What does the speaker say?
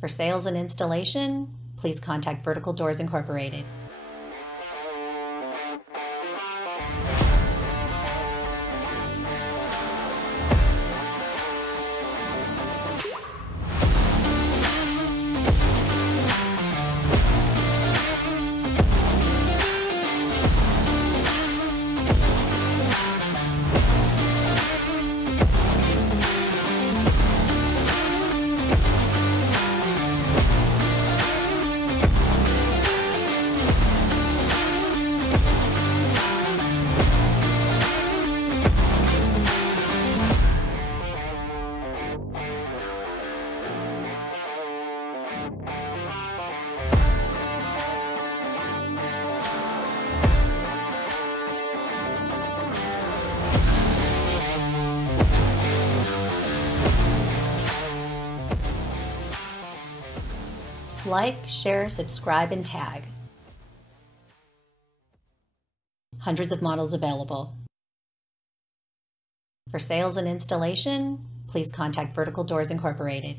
For sales and installation, please contact Vertical Doors Incorporated. Like, share, subscribe, and tag. Hundreds of models available. For sales and installation, please contact Vertical Doors Incorporated.